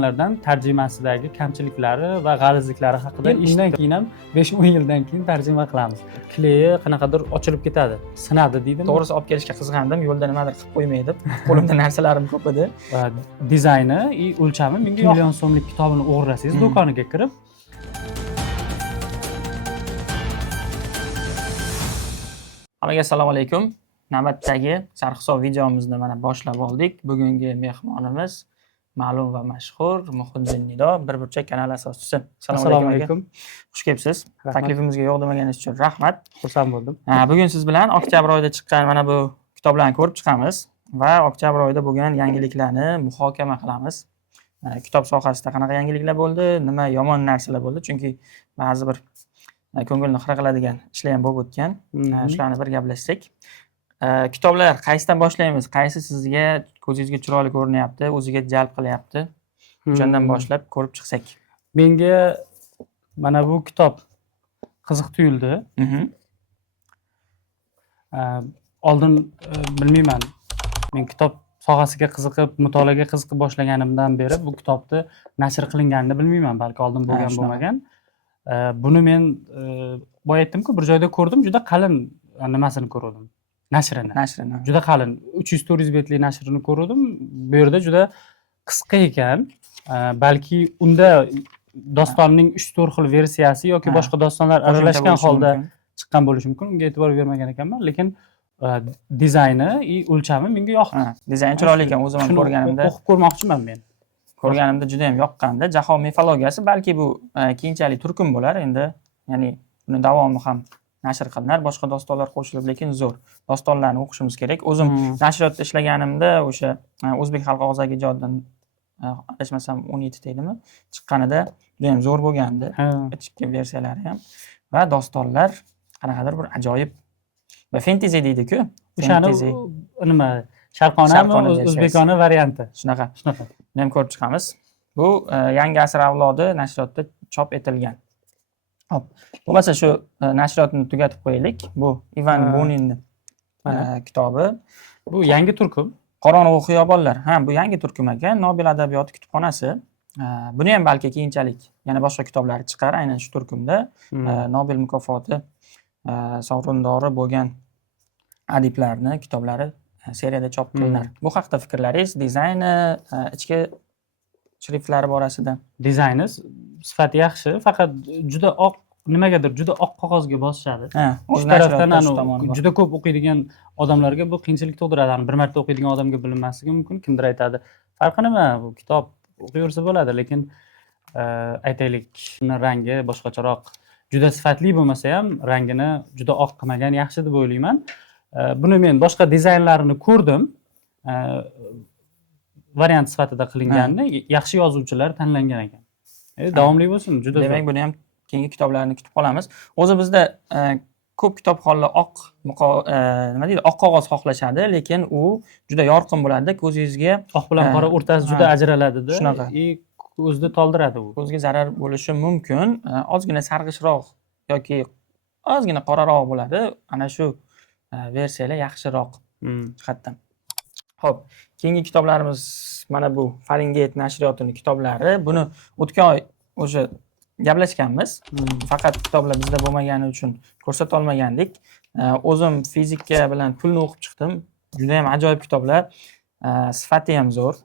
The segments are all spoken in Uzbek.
o'qiganlardan tarjimasidagi kamchiliklari va g'alizliklari haqida undan keyin ham 5-10 yildan keyin tarjima qilamiz. Kleyi qanaqadir ochilib ketadi, sinadi deydimi? To'g'risi olib kelishga qiziqandim, yo'lda nimadir qilib qo'ymay deb. Qo'limda narsalarim ko'p edi. Va dizayni, o'lchami menga 1 million so'mlik kitobini o'g'irlasangiz do'koniga kirib Hammaga assalomu alaykum. Navbatdagi sarhisob videomizni mana boshlab oldik. Bugungi mehmonimiz ma'lum va mashhur Muhiddin Nido, Bir burchak kanali asoschisi. Assalomu alaykum. Xush kelibsiz. Taklifimizga yo'q demagingiz uchun rahmat. Xursand bo'ldim. Bugun siz bilan oktyabr oyida chiqqan mana bu kitoblarni ko'rib chiqamiz va oktyabr oyida bo'lgan yangiliklarni muhokama qilamiz. Kitob sohasida qanaqa yangiliklar bo'ldi, nima yomon narsalar bo'ldi, chunki ba'zi bir ko'ngilni xira qiladigan ishlar ham bo'lib o'tgan. Shularni bir gaplashsak. Kitoblar qaysidan boshlaymiz? Qaysi sizga ko'zingizga chiroyli ko'rinyapti, o'ziga jalb qilyapti? O'shandan boshlab ko'rib chiqsak. Menga mana bu kitob qiziq tuyuldi. Oldin bilmayman. Men kitob sohasiga qiziqib, mutolaaga qiziqib boshlaganimdan beri bu kitobni nashr qilinganini bilmayman, balki oldin bo'lgan bo'lmagan. Buni men boya aytdim-ku, bir joyda ko'rdim, juda qalin nimasini ko'rdim. Nashrini. Juda qalin, 300-400 betli nashrini ko'rdim. Bu yerda juda qisqa ekan. Balki unda dostonning 3-4 xil versiyasi yoki boshqa dostonlar aralashgan holda chiqqan bo'lishi mumkin. Unga e'tibor bermagan ekanman, lekin dizayni, o'lchami menga yoqdi. Dizayn chiroyli ekan, o'zim ham ko'rganimda. O'qib ko'rmoqchiman men. Ko'rganimda juda ham yoqqandi. Jahon mifologiyasi, balki bu keyinchalik turkum bo'lar endi. Ya'ni buni davomi ham nashr qilinar, boshqa dostonlar qo'shilib, lekin zo'r. Dostonlarni o'qishimiz kerak. O'zim nashriyotda ishlaganimda o'sha O'zbek xalq og'zaki ijodidan adashmasam 17 taydimi, chiqqanida juda ham zo'r bo'lgandi. Ichki versiyalari ham va dostonlar qanaqadir bir ajoyib va fantasy deydi-ku. O'shani nima? Sharqonami, o'zbekona varianti. Shunaqa. Buni ham ko'rib chiqamiz. Bu yangi asr avlodi nashriyotda chop etilgan. Hop. Bo'lmasa shu nashriyotni tugatib qo'yaylik. Bu Ivan Buninning kitobi. Bu yangi turkum. Qorong'u xiyobonlar. Bu yangi turkum ekan. Nobel adabiyoti kutubxonasi. Buni ham balki keyinchalik yana boshqa kitoblari chiqar, aynan shu turkumda. Nobel mukofoti sovrindori bo'lgan adiblarning kitoblari seriyada chop qilinar. Bu haqida fikrlaringiz, dizayni, ichki shriftlari borasida? Dizayni sifati yaxshi, faqat juda oq, nimagadir juda oq qog'ozga bosishadi. O'z tarafdan juda ko'p o'qiydigan odamlarga bu qiyinchilik tug'diradi. Bir marta o'qiydigan odamga bilinmasligi mumkin. Kimdir aytadi, farqi nima? Bu kitob o'qiyversa bo'ladi, lekin aytaylik, rangi boshqacharoq. Juda sifatli bo'lmasa ham rangini juda oq qilmagan yaxshi deb o'ylayman. Buni men boshqa dizaynlarini ko'rdim. Variant sifatida qilinganini, yaxshi yozuvchilar tanlangan ekan. Davomli bo'lsin, juda zo'r. Demak, buni ham keyingi kitoblarni kutib qolamiz. O'zi bizda ko'p kitobxonlar oq qog'oz xohlashadi, lekin u juda yorqin bo'ladi, ko'zingizga oq bilan qora o'rtasi juda ajraladi-da. Shunaqa. Ko'zni toldiradi u. Ko'zga zarar bo'lishi mumkin. Ozgina sarg'ishroq yoki ozgina qoraroq bo'ladi. Ana shu versiyalar yaxshiroq jihatdan. Xo'p, keyingi kitoblarimiz mana bu Faringeyt nashriyotining kitoblari. Buni o'tgan oy o'sha gaplashganmiz. Faqat kitoblar bizda bo'lmagani uchun ko'rsata olmagandik. O'zim fizika bilan pulni o'qib chiqdim. Juda ham ajoyib kitoblar. Sifati ham zo'r.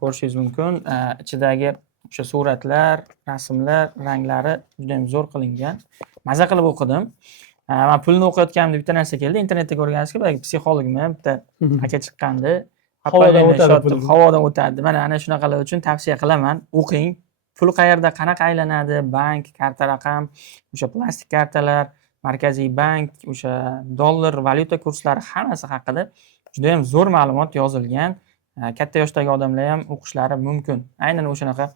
Ko'rishingiz mumkin. Ichidagi o'sha suratlar, rasmlar, ranglari juda ham zo'r qilingan. Maza qilib o'qidim. Men pulni o'qiyotganimda bitta narsa keldi. Internetda ko'rgansizki, balki psixologmi, bitta aka chiqqandi. Havodan o'tadi. Mana ana shunaqalar uchun tavsiya qilaman. O'qing. Pul qayerda, qanaqa aylanadi? Bank, karta raqam, o'sha plastik kartalar, markaziy bank, o'sha dollar, valyuta kurslari hammasi haqida juda ham zo'r ma'lumot yozilgan. Katta yoshdagi odamlar ham o'qishlari mumkin. Aynan o'shanaqa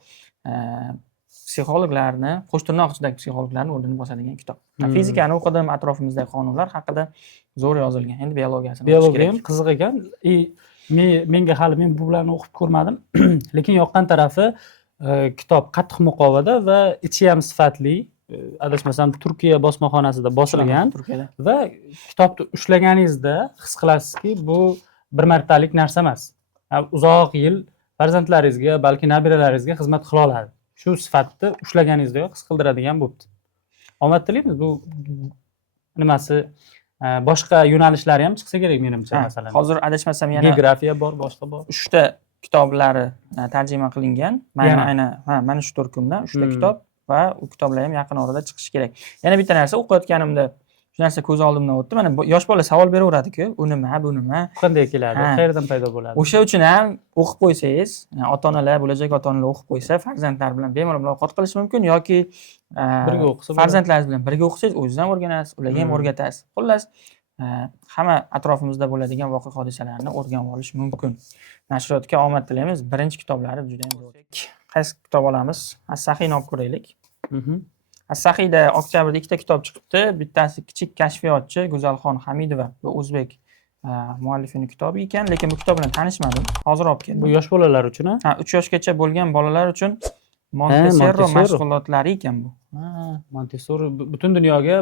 psixologlarni, qo'shtirnoq ichidagi psixologlarni o'rnini bosadigan kitob. Fizikani o'qidim, atrofimizdagi qonunlar haqida zo'r yozilgan. Endi biologiyasini o'qish kerak. Biologiya ham qiziq ekan. Menga hali men bu bilan o'qib ko'rmadim, lekin yoqqan tarafi kitob qattiq muqovada va ichi ham sifatli. Adashmasam Turkiya bosmaxonasida bosilgan va kitobni ushlaganingizda his qilasizki, bu bir martalik narsa emas. Uzoq yil farzandlaringizga, balki nabiralaringizga xizmat qila oladi. Shu sifatni ushlaganingizda his qildiradigan bo'libdi. Omad tilaymiz. Bu nimasi boshqa yo'nalishlari ham chiqsa kerak menimcha, masalan. Hozir adashmasam yana Geografiya bor, boshqa bor. 3 ta kitoblari tarjima qilingan. Mana shu turkumdan 3 ta kitob va u kitoblar ham yaqin orada chiqishi kerak. Yana bitta narsa o'qiyotganimda shu narsa ko'z oldimdan o'tdi. Mana yosh bola savol beraveradi-ku, u nima, bu nima? Qanday keladi? Qayerdan paydo bo'ladi? O'sha uchun ham o'qib qo'ysangiz, ota-onalar, bo'lajak ota-onalar o'qib qo'ysa, farzandlar bilan bemalol muloqot qilish mumkin yoki birga o'qisa, farzandlaringiz bilan birga o'qisangiz, o'zingiz ham o'rganasiz, ularga ham o'rgatasiz. Xullas, hamma atrofimizda bo'ladigan voqea hodisalarni o'rganib olish mumkin. Nashriyotga omad tilaymiz. Birinchi kitoblari juda ham zo'r. Qaysi kitob olamiz? As-Sahiyni olib ko'raylik. As-Sahiyda oktyabrda 2 ta kitob chiqibdi. Bittasi Kichik kashfiyotchi Go'zalxon Hamidova. Bu o'zbek muallifining kitobi ekan, lekin bu kitob bilan tanishmadim. Hozir olib keldim. Bu yosh bolalar uchun, 3 yoshgacha bo'lgan bolalar uchun Montessori mashg'ulotlari ekan bu. Montessori butun dunyoga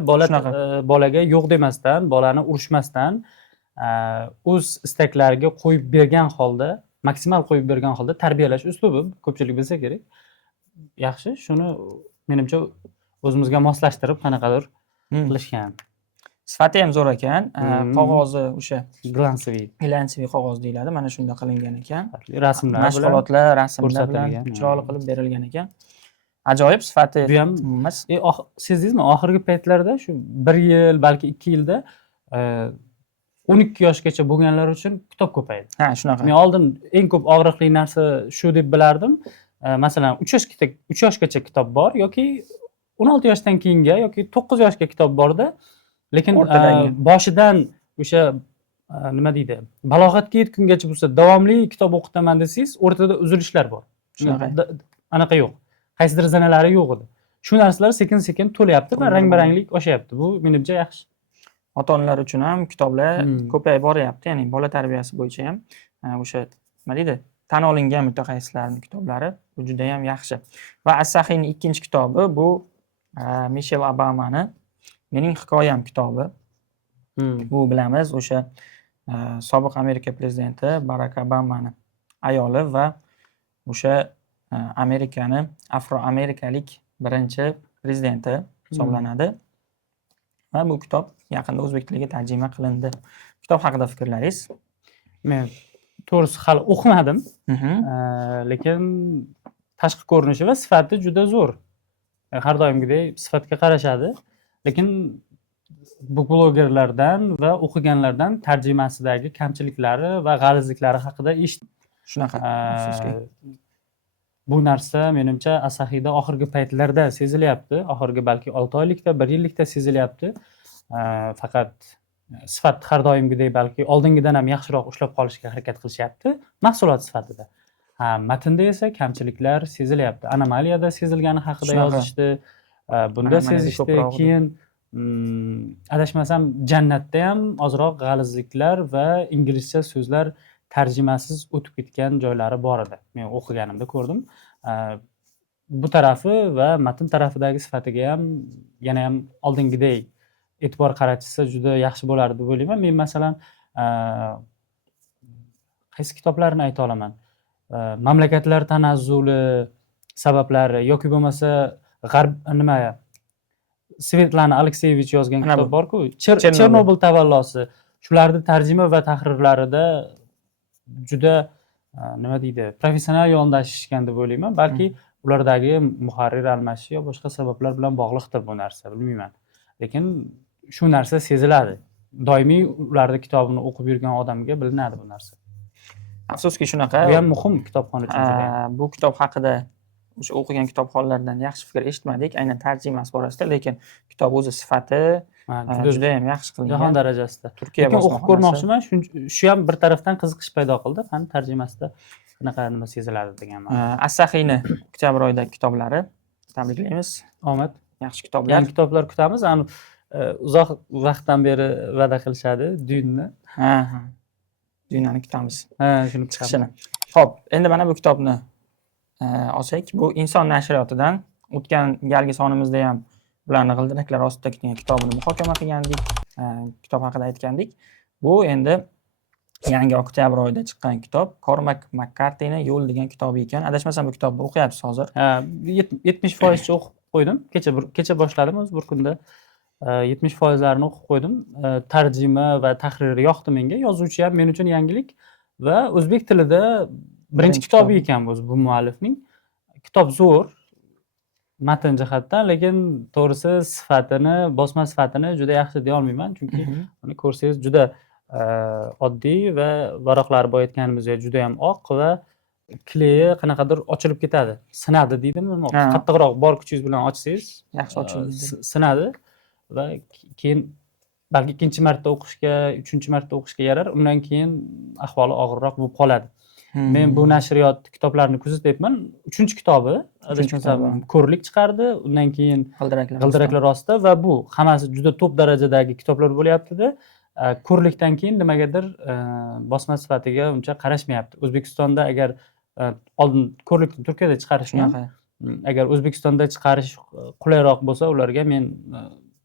bolaga yo'q demasdan, bolani urishmasdan, o'z istaklariga qo'yib bergan holda, maksimal qo'yib bergan holda tarbiyalash uslubi, ko'pchilik bilsa kerak. Yaxshi, shuni menimcha o'zimizga moslashtirib qanaqadir qilishgan. Sifati ham zo'r ekan. Qog'ozi o'sha glansiviy qog'oz deyiladi. Mana shunda qilingan ekan. Rasmlar, mashg'ulotlar, rasmlar bilan chiroyli qilib berilgan ekan. Ajoyib sifati. Bu ham sezdingizmi? Oxirgi paytlarda shu 1 yil, balki 2 yilda 12 yoshgacha bo'lganlar uchun kitob ko'paydi. Shunaqa. Men oldin eng ko'p og'riqli narsa shu deb bilardim. Masalan, 3 yoshgacha kitob bor yoki 16 yoshdan keyinga yoki 9 yoshga kitob borda, lekin boshidan o'sha nima deydi, balog'atga yetgungacha bo'lsa davomli kitob o'qitaman desangiz, o'rtada uzilishlar bor. Anaqa yo'q. Qaysidir zanalari yo'q edi. Shu narsalar sekin-sekin to'layapti va rang-baranglik oshyapti. Bu menimcha yaxshi. Ota-onalar uchun ham kitoblar ko'payib boryapti, ya'ni bola tarbiyasi bo'yicha ham o'sha nima deydi, tan olingan mutaxassislarning kitoblari bu juda ham yaxshi. Va As-Sahiyning ikkinchi kitobi bu Mishel Obamani Mening hikoyam kitobi. Bu bilamiz o'sha sobiq Amerika prezidenti Barak Obamani ayoli va o'sha Amerikani afroamerikalik birinchi prezidenti hisoblanadi. Va bu kitob yaqinda o'zbek tiliga tarjima qilindi. Kitob haqida fikrlaringiz? Men to'g'risi hali o'qimadim, lekin tashqi ko'rinishi va sifati juda zo'r. Har doimgidek sifatga qarashadi, lekin bu blogerlardan va o'qiganlardan tarjimasidagi kamchiliklari va g'alizliklari haqida eshitdim. Shunaqa. Bu narsa menimcha As-Sahiyda oxirgi paytlarda sezilyapti. Oxirgi balki 6 oylikda, 1 yillikda sezilyapti. Faqat sifat har doimgidek balki oldingidan ham yaxshiroq ushlab qolishga harakat qilishyapti mahsulot sifatida. Matnda esa kamchiliklar sezilyapti. Anomaliyada sezilgani haqida yozishdi. Bunda sezishdi. Keyin adashmasam jannatda ham ozroq g'alizliklar va inglizcha so'zlar tarjimasiz o'tib ketgan joylari bor edi. Men o'qiganimda ko'rdim. Bu tarafi va matn tarafidagi sifatiga ham yana ham oldingidek e'tibor qaratsa juda yaxshi bo'lardi deb o'ylayman. Men masalan qaysi kitoblarni ayta olaman? Mamlakatlar tanazzuli sabablari yoki bo'lmasa g'arb nima Svetlana Alekseyevich yozgan kitob bor-ku, Chernobil tavallosi. Shularni tarjima va tahrirlarida juda nima deydi, professional yondashishgan deb o'ylayman. Balki ulardagi muharrir almashish yo boshqa sabablar bilan bog'liqdir bu narsa, bilmayman. Lekin shu narsa seziladi. Doimiy ularning kitobini o'qib yurgan odamga bilinadi bu narsa. Afsuski shunaqa. Bu ham muhim kitobxon uchun. Bu kitob haqida o'sha o'qigan kitobxonlardan yaxshi fikr eshitmadik, aynan tarjimasi borasida, lekin kitob o'zi sifati juda ham yaxshi qilingan. Jahon darajasida. Turkiya o'qib ko'rmoqchiman. Shu ham bir tarafdan qiziqish paydo qildi. Fan tarjimasida qanaqa nima seziladi deganman. As-Sahiyni oktyabr oyidagi kitoblari. Tabriklaymiz. Omad. Yaxshi kitoblar. Yangi kitoblar kutamiz. Uzoq vaqtdan beri va'da qilishadi Dyunni. Dyunni kutamiz. Shuni chiqishini. Xo'p, endi mana bu kitobni olsak, bu Inson nashriyotidan o'tgan galgi sonimizda ham bularning g'ildiraklar ostida ketgan kitobini muhokama qilgandik, kitob haqida aytgandik. Bu endi yangi oktyabr oyida chiqqan kitob Kormak Makkartini Yo'l degan kitobi ekan. Adashmasam bu kitobni o'qiyapsiz hozir. 70% o'qib qo'ydim. Kecha boshladim o'zi bir kunda. 70%larini o'qib qo'ydim. Tarjima va tahriri yoqdi menga. Yozuvchi ham men uchun yangilik va o'zbek tilida birinchi kitobi ekan bu muallifning. Kitob zo'r matn jihatdan, lekin to'g'risi bosma sifatini juda yaxshi deya olmayman, chunki uni ko'rsangiz juda oddiy va varaqlari boya aytganimizdek juda ham oq va kleyi qanaqadir ochilib ketadi. Sinadi deydimi? Qattiqroq bor kuchingiz bilan ochsangiz yaxshi ochiladi. Sinadi va keyin balki ikkinchi marta o'qishga, uchinchi marta o'qishga yarar, undan keyin ahvoli og'irroq bo'lib qoladi. Men bu nashriyot kitoblarini kuzatyapman. 3-kitobi, adashmasam, ko'rlik chiqardi, undan keyin G'ildiraklar ostida va bu hammasi juda top darajadagi kitoblar bo'lyapti-da. Ko'rlikdan keyin nimagadir bosma sifatiga uncha qarashmayapti. O'zbekistonda agar oldin ko'rlikni Turkiyada chiqarishgan, agar O'zbekistonda chiqarish qulayroq bo'lsa, ularga men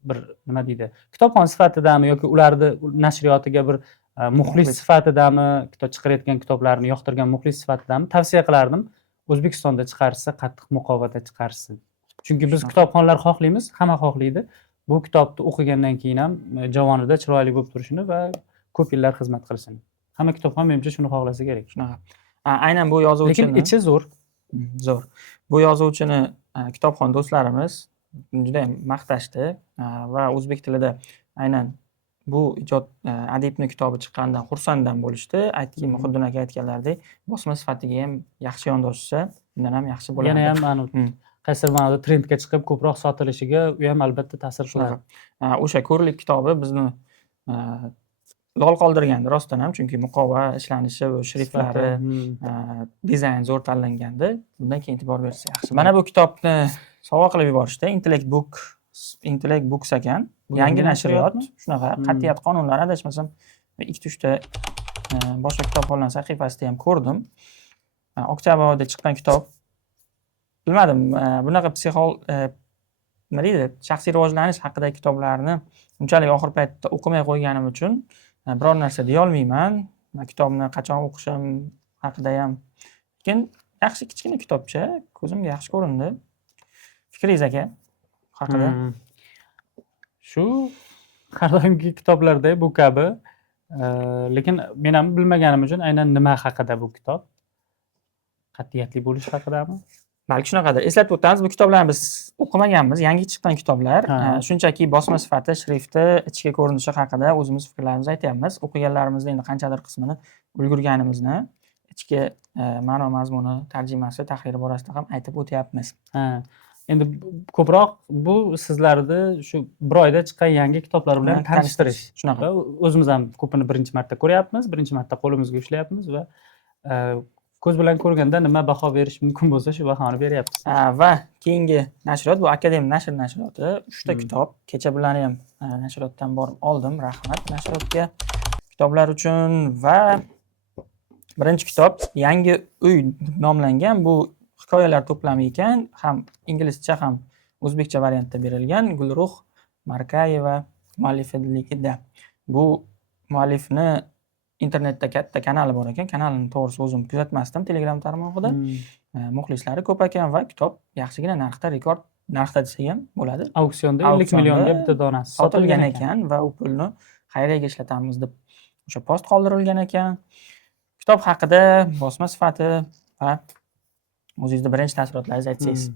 bir nima deydi, kitobxon sifatidami yoki ularni nashriyotiga bir muxlis sifatidami, kitob chiqarayotgan kitoblarni yoqtirgan muxlis sifatidami tavsiya qilardim. O'zbekistonda chiqarsa qattiq muqovada chiqarsin. Chunki biz kitobxonlar xohlaymiz, hamma xohlaydi. Bu kitobni o'qigandan keyin ham javonida chiroyli bo'lib turishini va ko'p yillar xizmat qilishini. Hamma kitobxon menimcha shuni xohlasa kerak. Shunaqa. Aynan bu yozuvchini, lekin ichi zo'r. Zo'r. Bu yozuvchini kitobxon do'stlarimiz juda ham maqtashdi va o'zbek tilida aynan bu ijod adibni kitobi chiqqanidan xursandam bo'lishdi. Aytdiki, Muhiddin aka aytganlaridek, bosma sifatiga ham yaxshi yondoshsa, undan ham yaxshi bo'ladi. Yana ham qaysidir ma'noda trendga chiqib ko'proq sotilishiga u ham albatta ta'sir qiladi. O'sha ko'rlik kitobi bizni lol qoldirgandi rostdan ham, chunki muqova ishlanishi va shriftlari, dizayn zo'r tanlangandi. Bundan keyin e'tibor bersa yaxshi. Mana bu kitobni sovg'a qilib yuborishdi. Intellect Books ekan. Yangi nashriyot. Shunaqa qat'iyat qonunlari adashmasam 2-3 ta boshqa kitobxonlar sahifasida ham ko'rdim. Oktyabr oyida chiqqan kitob. Bilmadim, bunaqa nima deydi, shaxsiy rivojlanish haqidagi kitoblarni unchalik oxir paytda o'qimay qo'yganim uchun biror narsa deya olmayman. Kitobni qachon o'qishim haqida ham. Lekin yaxshi kichkina kitobcha, ko'zimga yaxshi ko'rindi. Fikringiz aka haqida? Shu har doimgi kitoblarda bu kabi, lekin men ham bilmaganim uchun aynan nima haqida bu kitob? Qat'iyatli bo'lish haqidami? Balki shunaqadir. Eslatib o'tamiz, bu kitoblarni biz o'qimaganmiz, yangi chiqqan kitoblar. Shunchaki bosma sifati, shrifti, ichki ko'rinishi haqida o'zimiz fikrlarimizni aytyapmiz. O'qiganlarimizning endi qanchadir qismini ulgurganimizni, ichki ma'no mazmuni, tarjimasi, tahriri borasida ham aytib o'tyapmiz. Endi ko'proq bu sizlarni shu bir oyda chiqqan yangi kitoblar bilan tanishtirish. Shunaqa. O'zimiz ham ko'pini birinchi marta ko'ryapmiz, birinchi marta qo'limizga ushlayapmiz va ko'z bilan ko'rganda nima baho berish mumkin bo'lsa shu bahoni beryapmiz. Va keyingi nashriyot bu Akadem nashr nashriyoti. 3 ta kitob. Kecha bularni ham nashriyotdan borib oldim. Rahmat nashriyotga kitoblar uchun. Va birinchi kitob Yangi uy nomlangan bu hikoyalar to'plami ekan, ham inglizcha ham o'zbekcha variantda berilgan. Gulruh Markayeva muallifligida. Bu muallifni internetda katta kanali bor ekan. Kanalini to'g'risi o'zim kuzatmasdim Telegram tarmog'ida. Muxlislari ko'p ekan va kitob yaxshigina narxda, rekord narxda desak ham bo'ladi. Auksionda 50 millionga bitta donasi sotilgan ekan va u pulni xayriyaga ishlatamiz deb o'sha post qoldirilgan ekan. Kitob haqida bosma sifati va o'zingizning birinchi taassurotlaringizni aytsangiz.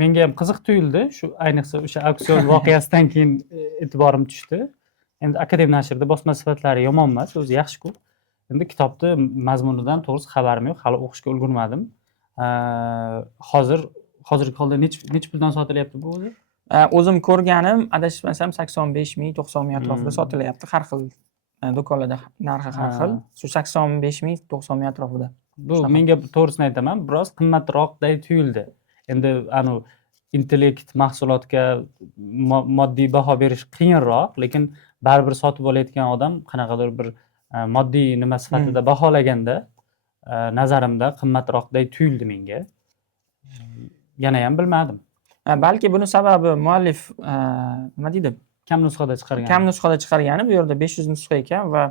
Menga ham qiziq tuyuldi. Shu ayniqsa o'sha auksion voqeasidan keyin e'tiborim tushdi. Endi Akadem nashrida bosma sifatlari yomon emas, o'zi yaxshi-ku. Endi kitobni mazmunidan to'g'risi xabarim yo'q, hali o'qishga ulgurmadim. Hozirgi holda necha puldan sotilyapti bu o'zi? O'zim ko'rganim, adashmasam 85 ming, 90 ming atrofida sotilyapti. Har xil do'konlarda narxi har xil. Shu 85 ming, 90 ming atrofida. Bu menga to'g'risini aytaman, biroz qimmatroqday tuyuldi. Endi intellekt mahsulotga moddiy baho berish qiyinroq, lekin baribir sotib olayotgan odam qanaqadir bir moddiy nima sifatida baholaganda nazarimda qimmatroqday tuyuldi menga. Yana ham bilmadim. Balki buni sababi muallif nima deydi? kam nusxada chiqargan. kam nusxada chiqargani, bu yerda 500 nusxa ekan va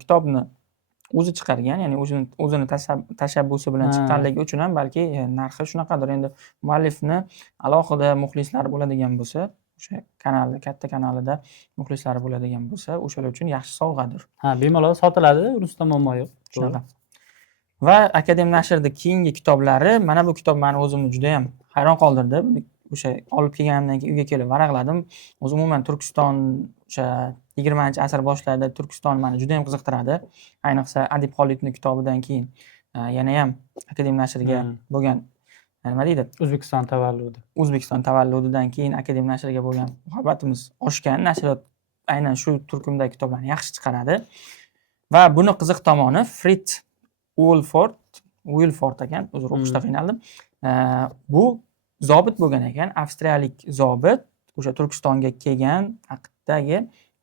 kitobni o'zi chiqargan, ya'ni o'zini tashabbusi bilan chiqqanligi uchun ham balki narxi shunaqadir. Endi muallifni alohida muxlislari bo'ladigan bo'lsa, o'sha katta kanalida muxlislari bo'ladigan bo'lsa, o'shalar uchun yaxshi sovg'adir. Ha, bemalol sotiladi, unisida muammo yo'q. Shunaqa. Va Akadem nashrida keyingi kitoblari, mana bu kitob meni o'zimni juda ham hayron qoldirdi. O'sha olib kelganimdan keyin uyga kelib varaqladim. O'zi umuman Turkiston o'sha 20-asr boshlarida Turkiston meni juda ham qiziqtiradi. Ayniqsa Adib Xolidning kitobidan keyin yana ham Akadem nashriga bo'lgan nima deydi? O'zbekiston tavalludidan keyin Akadem nashriga bo'lgan muhabbatimiz oshgan. Nashriyot aynan shu turkumdagi kitoblarni yaxshi chiqaradi. Va buni qiziq tomoni Fritz Wilford ekan, o'zi o'qishda qiynaldim. Bu zobit bo'lgan ekan, avstriyalik zobit, o'sha Turkistonga kelgan vaqtdagi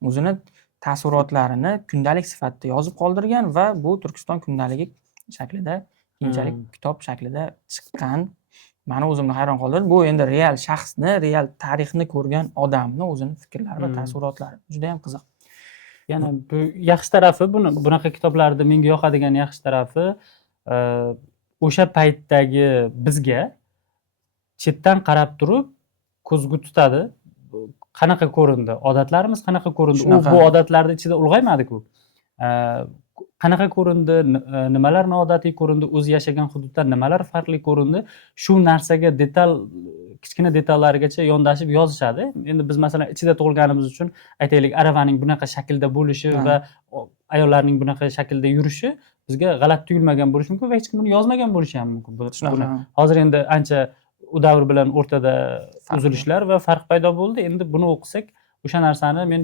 o'zini taassurotlarini kundalik sifatida yozib qoldirgan va bu Turkiston kundaligi shaklida, keyinchalik kitob shaklida chiqqan. Meni o'zimni hayron qoldirdi. Bu endi real shaxsni, real tarixni ko'rgan odamni o'zini fikrlari va taassurotlari. Juda ham qiziq. Yana bu yaxshi tarafi, bunaqa kitoblarda menga yoqadigan yaxshi tarafi o'sha paytdagi bizga chetdan qarab turib ko'zgu tutadi. Qanaqa ko'rindi? Odatlarimiz qanaqa ko'rindi? Bu odatlarning ichida ulg'aymadik-ku. Qanaqa ko'rindi? Nimalar noodatiy ko'rindi? O'zi yashagan hududda nimalar farqli ko'rindi? Shu narsaga kichkina detallarigacha yondashib yozishadi. Endi biz masalan ichida tug'ilganimiz uchun aytaylik, aravaning bunaqa shaklda bo'lishi va ayollarning bunaqa shaklda yurishi bizga g'alati tuyulmagan bo'lishi mumkin va hech kim buni yozmagan bo'lishi ham mumkin. Hozir endi ancha u davr bilan o'rtada uzilishlar va farq paydo bo'ldi. Endi buni o'qisak, o'sha narsani men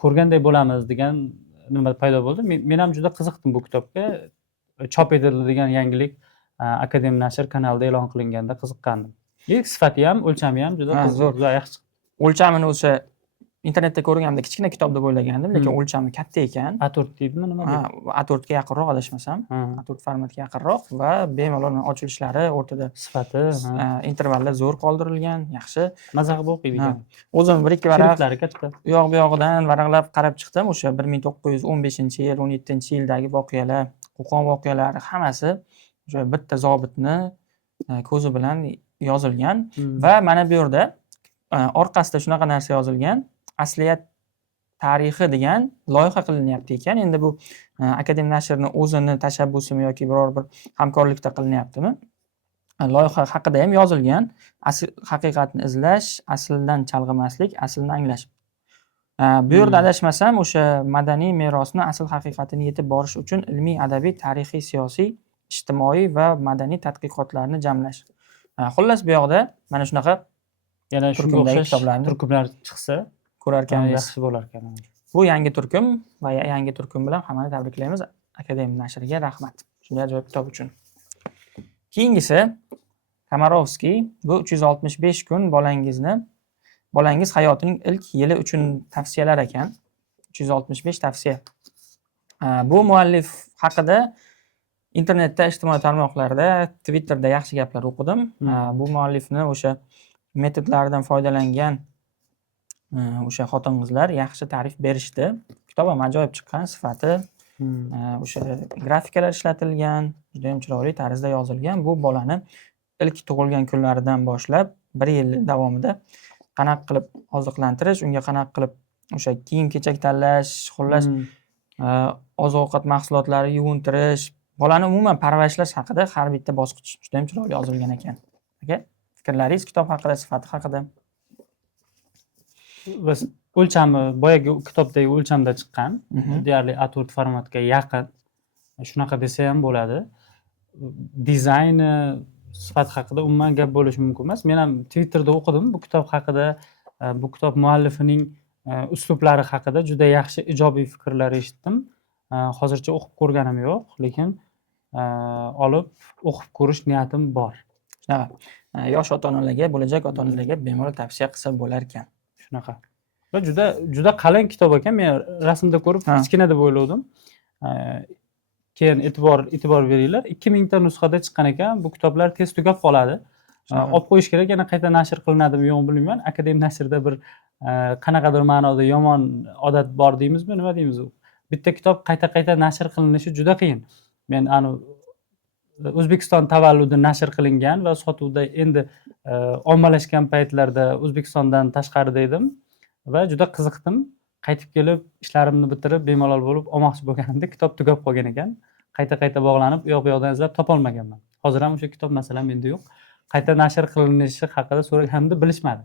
ko'rganday bo'lamiz degan nima paydo bo'ldi. Men ham juda qiziqdim bu kitobga. Chop etiladigan yangilik Akadem nashr kanalida e'lon qilinganda qiziqqandim. Sifati ham, o'lchami ham juda yaxshi. O'lchamini o'sha internetda ko'rganimda kichkina kitob deb o'ylagandim, lekin o'lchami katta ekan. A4 deydimi, nima deydi? A4 ga yaqinroq adashmasam, A4 formatga yaqinroq va bemalol ochilishlari o'rtada sifati, intervallar zo'r qoldirilgan, yaxshi. Maza qilib o'qiydi ekan. O'zim bir ikki varaq katta. U yoq bu yog'idan varaqlab qarab chiqdim. O'sha 1915-yil, 17-yildagi voqealar, Qo'qon voqealari hammasi o'sha bitta zobitni ko'zi bilan yozilgan va mana bu yerda orqasida shunaqa narsa yozilgan. Asliyat tarixi degan loyiha qilinyapti ekan. Endi bu Akadem nashrning o'zini tashabbusimi yoki biror bir hamkorlikda qilinyaptimi? Loyiha haqida ham yozilgan. Haqiqatni izlash, asldan chalg'imaslik, aslni anglash. Bu yerda adashmasam, o'sha madaniy merosni asl haqiqatini yetib borish uchun ilmiy, adabiy, tarixiy, siyosiy, ijtimoiy va madaniy tadqiqotlarni jamlash. Xullas bu yoqda mana shunaqa yana shunga o'xshash turkumlar chiqsa ko'rarkanmiz. Yaxshi bo'lar ekan. Bu yangi turkum va yangi turkum bilan hammani tabriklaymiz. Akadem nashriga rahmat. Shunday ajoyib kitob uchun. Keyingisi Komarovskiy. Bu 365 kun bolangiz hayotining ilk yili uchun tavsiyalar ekan. 365 tavsiya. Bu muallif haqida internetda, ijtimoiy tarmoqlarda, Twitterda yaxshi gaplar o'qidim. Bu muallifni o'sha metodlaridan foydalangan o'sha xotin-qizlar yaxshi ta'rif berishdi. Kitob ham ajoyib chiqqan, sifati, o'sha grafikalar ishlatilgan, juda ham chiroyli tarzda yozilgan. Bu bolani ilk tug'ilgan kunlaridan boshlab 1 yil davomida qanaqa qilib oziqlantirish, unga qanaqa qilib o'sha kiyim-kechak tanlash, xullas oziq-ovqat mahsulotlari yuvintirish, bolani umuman parvarishlash haqida har bitta bosqich juda ham chiroyli yozilgan ekan. Aka, fikrlaringiz kitob haqida, sifati haqida? Biz o'lchami boyagi kitobdagi o'lchamda chiqqan, deyarli A4 formatga yaqin. Shunaqa desa ham bo'ladi. Dizayni, sifat haqida umuman gap bo'lishi mumkin emas. Men ham Twitterda o'qidim bu kitob haqida. Bu kitob muallifining uslublari haqida juda yaxshi ijobiy fikrlar eshitdim. Hozircha o'qib ko'rganim yo'q, lekin olib o'qib ko'rish niyatim bor. Shunaqa. Yosh ota-onalarga, bo'lajak ota-onalarga bemalol tavsiya qilsa bo'lar ekan. Shunaqa. Va juda qalin kitob ekan. Men rasmda ko'rib kichkina deb o'ylovdim. Keyin e'tibor beringlar. 2000 ta nusxada chiqqan ekan. Bu kitoblar tez tugab qoladi. Shunaqa. olib qo'yish kerak, yana qayta nashr qilinadimi yo'qmi bilmayman. Akademik nashrda bir qanaqadir ma'noda yomon odat bor deymizmi, nima deymiz u? Bitta kitob qayta nashr qilinishi juda qiyin. Men O'zbekiston tavalludi nashr qilingan va sotuvda endi ommalashgan paytlarda O'zbekistondan tashqarida edim va juda qiziqdim. Qaytib kelib, ishlarimni bitirib, bemalol bo'lib olmoqchi bo'lganimda kitob tugab qolgan ekan. Qayta bog'lanib, u yoq-bu yoqdan izlab topolmaganman. Hozir ham o'sha kitob masalan menda yo'q. Qayta nashr qilinishi haqida so'raganimda bilishmadi.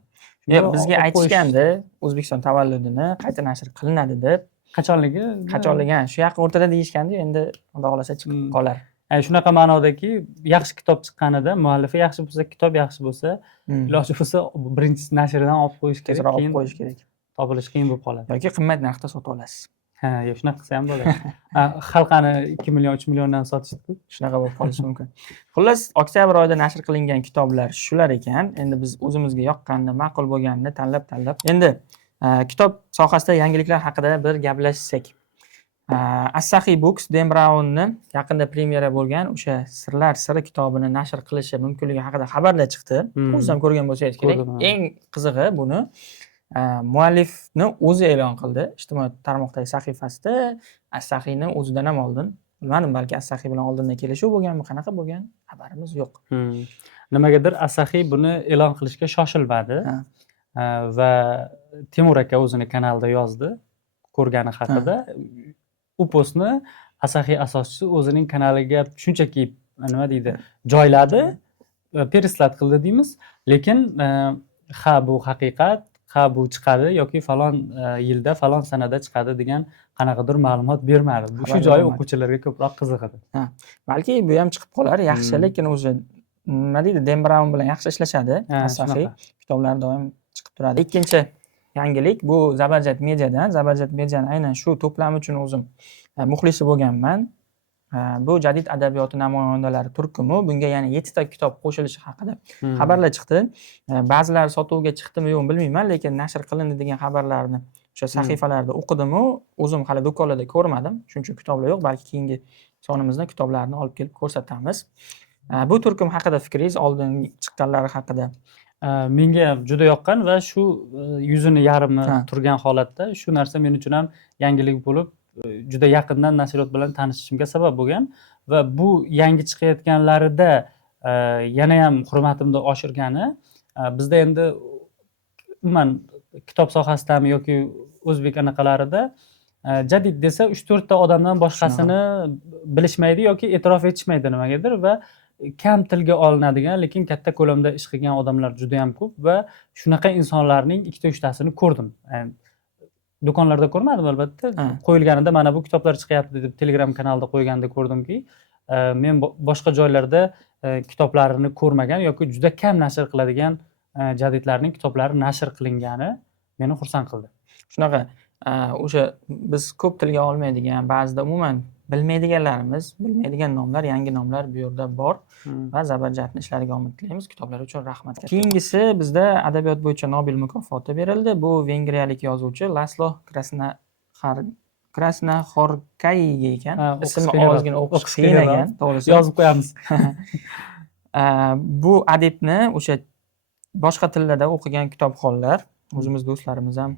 Yo'q, bizga aytishgandi O'zbekiston tavalludini qayta nashr qilinadi deb. Qachonligi? Qachonligi shu yaqin o'rtada deyishgandi, endi xudo xohlasa chiqib qolar. Shunaqa ma'nodaki, yaxshi kitob chiqqanida, muallifi yaxshi bo'lsa, kitob yaxshi bo'lsa, iloji bo'lsa birinchi nashridan olib qo'yish kerak, Tezroq olib keyin qo'yish kerak. topilishi qiyin bo'lib qoladi. Yoki qimmat narxda sotib olasiz. Yo'q, shunaqa qilsa ham bo'ladi. Xalqani 2 million, 3 milliondan sotishdi-ku. Shunaqa bo'lib qolishi mumkin. Xullas, oktyabr oyida nashr qilingan kitoblar shular ekan. Endi biz o'zimizga yoqqanini, ma'qul bo'lganini tanlab. Endi kitob sohasida yangiliklar haqida bir gaplashsak. Asahi Books Dan Brownni yaqinda premyera bo'lgan o'sha Sirlar siri kitobini nashr qilishi mumkinligi haqida xabarlar chiqdi. O'zingiz ham ko'rgan bo'lsangiz kerak. Eng qizig'i buni muallifni o'zi e'lon qildi ijtimoiy tarmoqdagi sahifasida. Asahini o'zidan ham oldin bilmadim, balki Asahi bilan oldindan kelishuv bo'lganmi, qanaqa bo'lgan xabarimiz yo'q. Nimagadir Asahi buni e'lon qilishga shoshilmadi va Temur aka o'zini kanalida yozdi ko'rgani haqida. U postni Asahi asoschisi o'zining kanaliga shunchaki nima deydi, joyladi, perislat qildi deymiz, lekin ha bu haqiqat, ha bu chiqadi yoki falon yilda, falon sanada chiqadi degan qanaqadir ma'lumot bermadi. Shu joyi o'quvchilarga ko'proq qiziqadi. Balki bu ham chiqib qolar, yaxshi, lekin o'zi nima deydi, Dan Brown bilan yaxshi ishlashadi. Asahi kitoblari doim chiqib turadi. Ikkinchi yangilik bu Zabarjat Mediadan. Zabarjat Mediani aynan shu to'plam uchun o'zim muxlisi bo'lganman. Bu jadid adabiyoti namoyandalari turkumi. Bunga yana 7 ta kitob qo'shilishi haqida xabarlar chiqdi. Ba'zilari sotuvga chiqdimi yo'qmi bilmayman, lekin nashr qilindi degan xabarlarni o'sha sahifalarda o'qidim-u, o'zim hali do'konlarda ko'rmadim. Shuning uchun kitoblar yo'q, balki keyingi sonimizda kitoblarni olib kelib ko'rsatamiz. Bu turkum haqida fikringiz, oldin chiqqanlari haqida? Menga ham juda yoqqan va shu yuzini yarmi turgan holatda shu narsa men uchun ham yangilik bo'lib, juda yaqindan nashriyot bilan tanishishimga sabab bo'lgan va bu yangi chiqayotganlarida yana ham hurmatimni oshirgani, bizda endi umuman kitob sohasidami yoki o'zbek anaqalarida jadid desa 3-4 ta odamdan boshqasini bilishmaydi yoki e'tirof etishmaydi nimagadir va kam tilga olinadigan, lekin katta ko'lamda ish qilgan odamlar juda ham ko'p va shunaqa insonlarning 2-3 tasini ko'rdim. Do'konlarda ko'rmadim albatta. Qo'yilganida mana bu kitoblar chiqyapti deb Telegram kanalida qo'yganda ko'rdimki, men boshqa joylarda kitoblarini ko'rmagan yoki juda kam nashr qiladigan jadidlarning kitoblari nashr qilingani meni xursand qildi. Shunaqa, o'sha biz ko'p tilga olmaydigan, ba'zida umuman bilmaydiganlarimiz, bilmaydigan nomlar, yangi nomlar bu yerda bor va Zabarjatni ishlariga omad tilaymiz. Kitoblar uchun rahmat. Keyingisi bizda adabiyot bo'yicha Nobel mukofoti berildi. Bu vengriyalik yozuvchi Laslo Krasnaxorkayga ekan. Ismini ozgina o'qish qiyin ekan, to'g'risi. Yozib qo'yamiz. Bu adibni o'sha boshqa tillarda o'qigan kitobxonlar, o'zimiz do'stlarimiz ham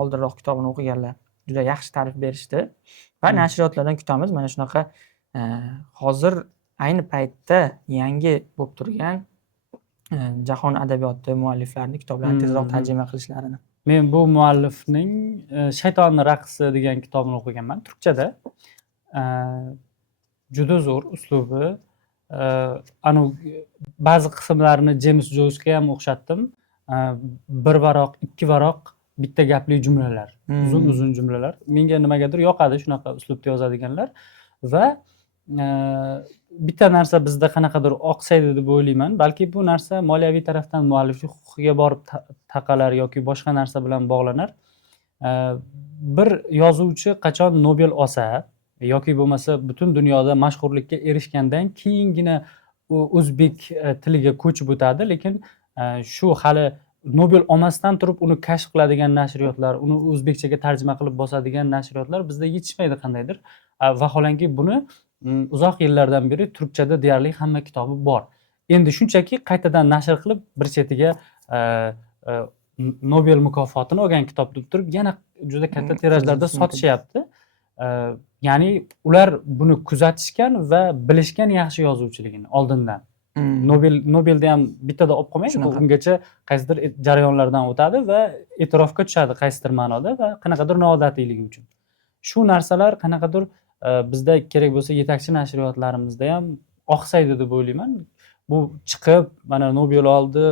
oldinroq kitobini o'qiganlar juda yaxshi ta'rif berishdi va nashriyotlardan kutamiz. Mana shunaqa hozir ayni paytda yangi bo'lib turgan jahon adabiyoti mualliflarining kitoblarini tezroq tarjima qilishlarini. Men bu muallifning Shaytonning raqsi degan kitobini o'qiganman turkchada. Juda zo'r uslubi. Ba'zi qismlarini James Joysga ham o'xshatdim. Bir varoq, ikki varoq bitta gapli jumlalar, uzun jumlalar. Menga nimagadir yoqadi shunaqa uslubda yozadiganlar va bitta narsa bizda qanaqadir oqsaydi deb o'ylayman. Balki bu narsa moliyaviy tarafdan mualliflik huquqiga borib taqalar yoki boshqa narsa bilan bog'lanar. Bir yozuvchi qachon Nobel olsa yoki bo'lmasa butun dunyoda mashhurlikka erishgandan keyingina o'zbek tiliga ko'chib o'tadi, lekin shu hali Nobel olmasdan turib uni kashf qiladigan nashriyotlar, uni o'zbekchaga tarjima qilib bosadigan nashriyotlar bizda yetishmaydi qandaydir. Vaholanki buni uzoq yillardan beri turkchada deyarli hamma kitobi bor. endi shunchaki qaytadan nashr qilib bir chetiga e, e, Nobel mukofotini olgan kitobni turib yana juda katta tirajlarda sotishyapti. Ya'ni ular buni kuzatishgan va bilishgan yaxshi yozuvchiligini oldindan. Nobelda ham bittada olib qolmaydi, bu ungacha qaysidir jarayonlardan o'tadi va e'tirofga tushadi qaysidir ma'noda va qanaqadir noodatiyligi uchun. Shu narsalar qanaqadir bizda kerak bo'lsa yetakchi nashriyotlarimizda ham oqsaydi deb o'ylayman. Bu chiqib mana Nobel oldi,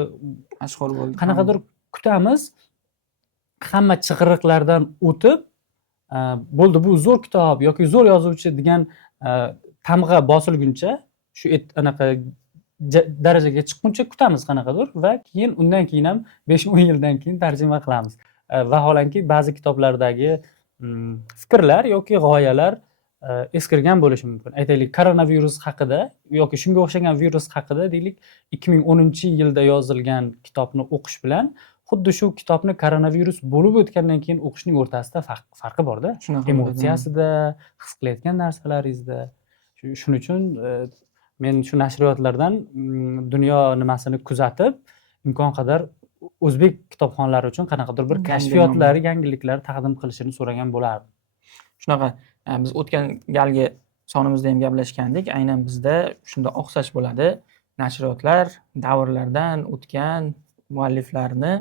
mashhur bo'ldi. qanaqadir kutamiz, hamma chig'iriqlardan o'tib bo'ldi bu zo'r kitob yoki zo'r yozuvchi degan tamg'a bosilguncha shu anaqa darajaga chiqquncha kutamiz qanaqadir va keyin undan keyin ham 5-10 yildan keyin tarjima qilamiz. Vaholanki ba'zi kitoblardagi fikrlar yoki g'oyalar eskirgan bo'lishi mumkin. Aytaylik, koronavirus haqida yoki shunga o'xshagan virus haqida deylik 2010-yilda yozilgan kitobni o'qish bilan xuddi shu kitobni koronavirus bo'lib o'tgandan keyin o'qishning o'rtasida farqi bor-da. Emotsiyasida, his qilayotgan narsalaringizda. Shuning uchun men shu nashriyotlardan dunyo nimasini kuzatib, imkon qadar o'zbek kitobxonlari uchun qanaqadir bir kashfiyotlar, yangiliklar taqdim qilishini so'ragan bo'lardim. Shunaqa, biz o'tgan galgi sonimizda ham gaplashgandik. Aynan bizda shunda o'xshash bo'ladi. Nashriyotlar davrlardan o'tgan mualliflarni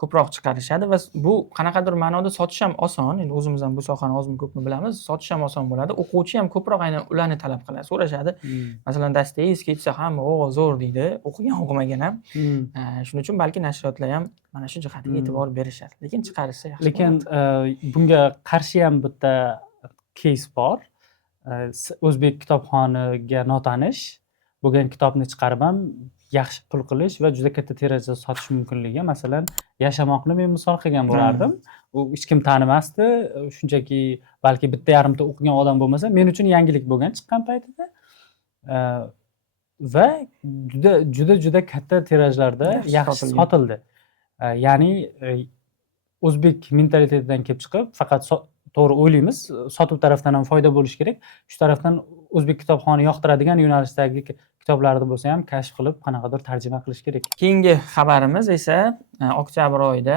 ko'proq chiqarishadi va bu qanaqadir ma'noda sotish ham oson. Endi o'zimiz ham bu sohani ozmi ko'pmi bilamiz. Sotish ham oson bo'ladi. O'quvchi ham ko'proq aynan ularni talab qiladi. So'rashadi. Masalan, Dostoyevskiy aytsa hamma zo'r deydi, o'qigan o'qimagan ham. Shuning uchun balki nashriyotlar ham mana shu jihatiga e'tibor berishadi. Lekin chiqarishsa yaxshi. Lekin bunga qarshi ham bitta case bor. O'zbek kitobxoniga notanish bo'lgan kitobni chiqarib ham yaxshi pul qilish va juda katta tirajda sotish mumkinligi. Masalan, Yashamoqni men misol qilgan bo'lardim. U hech kim tanimasdi, shunchaki balki bitta yarimta o'qigan odam bo'lmasa, men uchun yangilik bo'lgan chiqqan paytida. Va juda katta tirajlarda yaxshi sotildi. Ya'ni o'zbek mentalitetidan kelib chiqib, faqat to'g'ri o'ylaymiz, sotuv tarafdan ham foyda bo'lishi kerak. Shu tarafdan o'zbek kitobxoni yoqtiradigan yo'nalishdagi kitoblarni bo'lsa ham kashf qilib qanaqadir tarjima qilish kerak. Keyingi xabarimiz esa oktyabr oyida